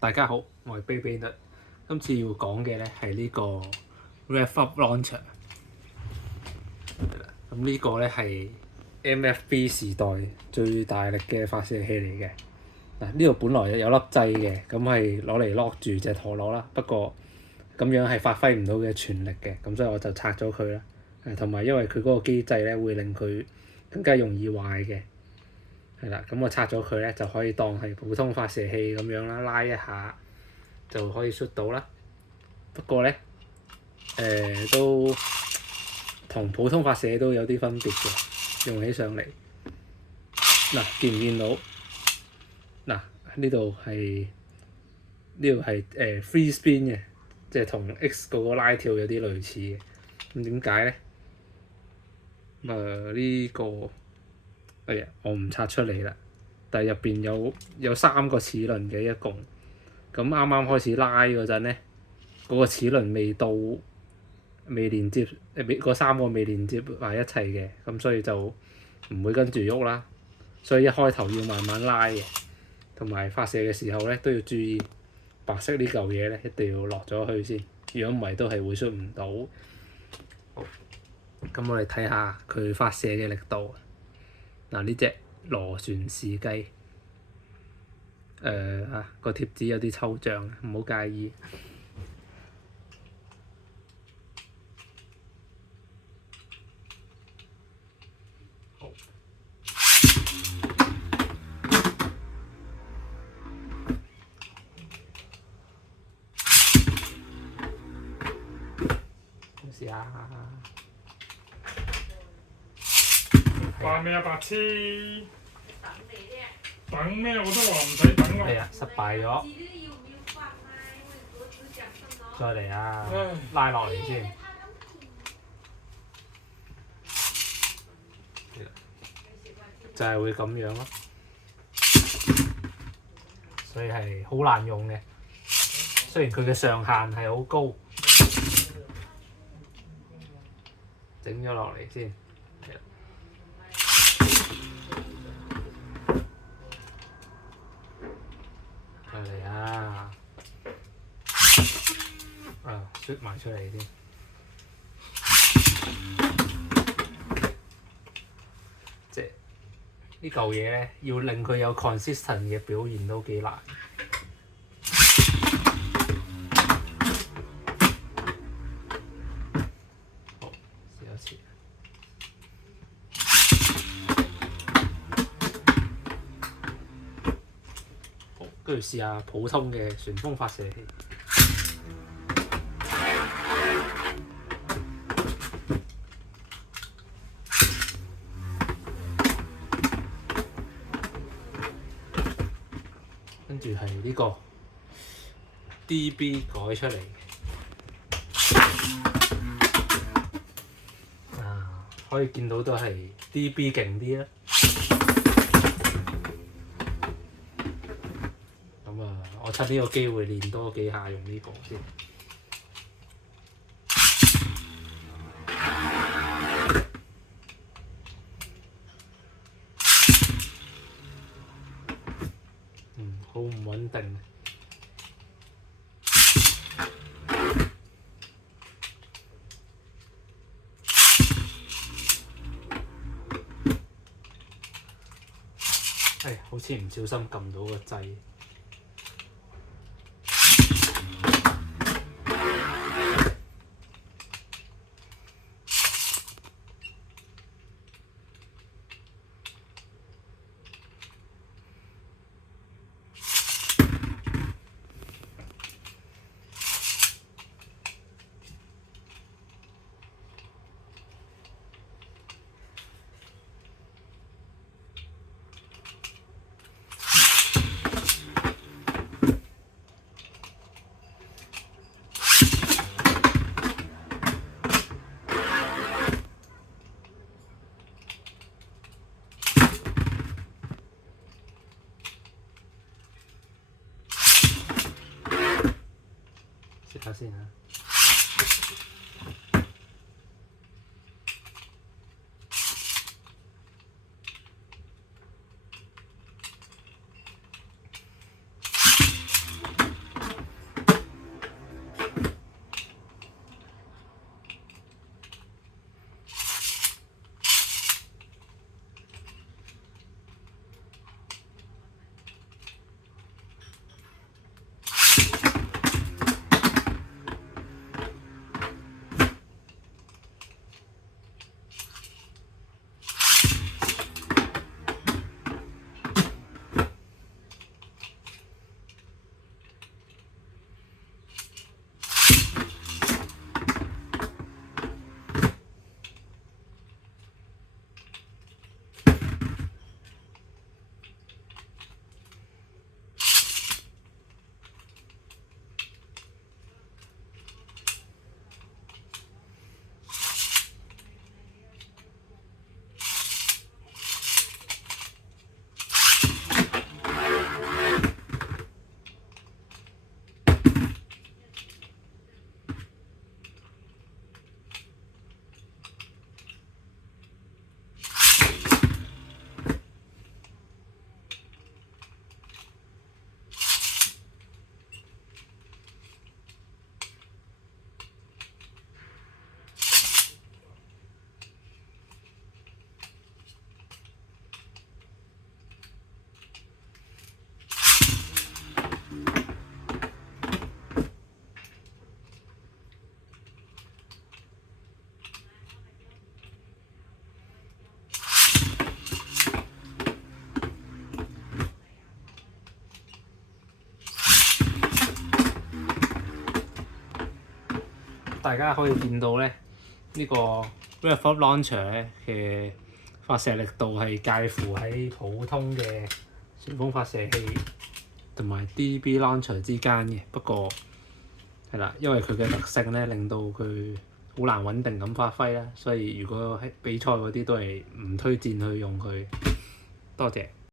大家好，我係卑卑律。今次要講嘅咧係呢個 RevUp Launcher。咁呢個咧係 MFB 時代最大力嘅發射器嚟嘅。嗱，呢度本來有粒掣嘅，咁係攞嚟 lock 住隻陀螺啦。不過咁樣係發揮唔到嘅全力嘅，咁所以我就拆咗佢啦。同埋因為佢嗰個機制咧會令佢更加容易壞嘅。係啦，咁我拆咗佢咧就可以當係普通發射器咁樣啦，拉一下就可以 shoot 到啦。不過咧，都同普通發射器都有啲分別嘅，用起上嚟。嗱，見唔見到？嗱，呢度係free spin 嘅，即係同 X 嗰個拉跳有啲類似嘅。咁點解咧？呢個哎呀，我唔拆出嚟啦。但係入邊有3個齒輪嘅一共。咁啱啱開始拉嗰陣咧，嗰個齒輪未連接，嗰3個未連接埋一齊嘅，咁所以就唔會跟住喐啦。所以一開頭要慢慢拉嘅，同埋發射嘅時候咧都要注意白色呢嚿嘢咧，一定要落咗去先。如果唔係都係會shoot唔到。好，咁我哋睇下佢發射嘅力度。嗱，呢隻螺旋試雞。個貼紙有啲抽象，唔好介意。好，試下。扮咩啊，白痴！等咩？我都話唔使等係啊，失敗咗。再嚟啊！拉落嚟先。就係會咁樣咯，所以係好難用嘅。雖然佢嘅上限係好高，整咗落嚟先。再嚟啊！shoot 埋出嚟先。即係呢嚿嘢咧，要令佢有 consistent 嘅表現都幾難。好，試一次。好，跟住試下普通嘅旋風發射器。跟住係呢個 DB 改出嚟可以見到都係 DB 勁啲啦。咁我趁呢個機會練多幾下用呢個先。好唔穩定。好似唔小心撳到個掣。試下先嚇。大家可以見到咧，呢個 Rev Launcher 咧嘅發射力度係介乎喺普通嘅旋風發射器同埋 DB Launcher 之間嘅。不過係啦，因為佢嘅特性咧，令到佢好難穩定咁發揮啦，所以如果喺比賽嗰啲都係唔推薦去用佢。多謝。